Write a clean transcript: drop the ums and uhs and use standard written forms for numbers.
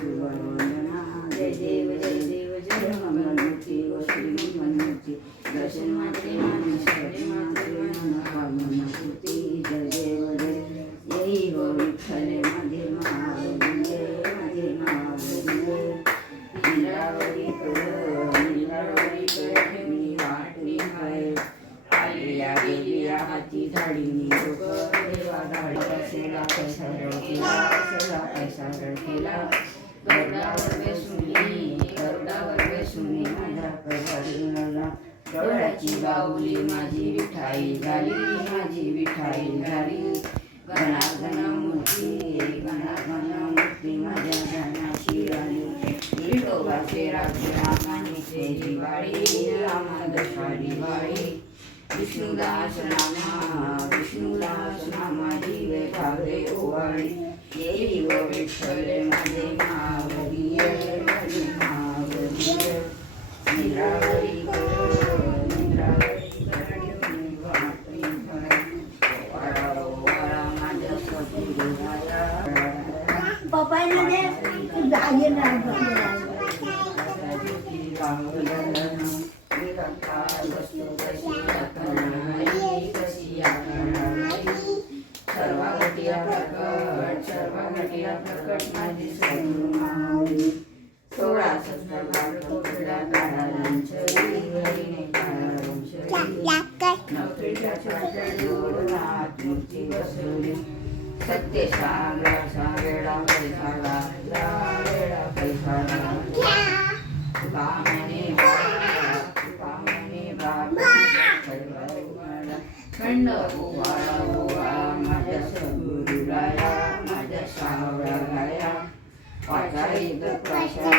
शुभवंदना जय देव जय मंगलमूर्ती व श्री मंगलमूर्ती दर्शन मात्रे मान शबरी मात्रे मनोकामनापूर्ती जय देव जय येई हो विठ्ठल माझे महावलिंगे माझे महावलिंगे नीलावरी कर मी वाटली काय आलिया गेलिया हाती झाडीनी लोक देवा धाडी कसेला पैसा रडकेला गरुडावर बेसुनी माझा पैसा डोळ्याची बाहुली माझी विठाई झाली गणागणमूर्ती माझ्या गणाची आली विठोबाचे राज्य रामानीचे दिवाळी रामा दशा दिवाळी विष्णुदास नामा जीवे भावे ओवाळी येई व विठ्ठल माझे महावलिय निद्रावरी सर्वघटिया प्रकट माझी सद्गुरुमाऊली 16 सत्संगाला काढालांचरी हरिने काढालांचरी नवतीच्या जोडनात मूर्ती बसवली सत्य सांगा वेळा पैसा कामने खंड ओवाळा माझ्या सद्गुरुराया माझ्या सावळा गाया वाचा प्रकाशा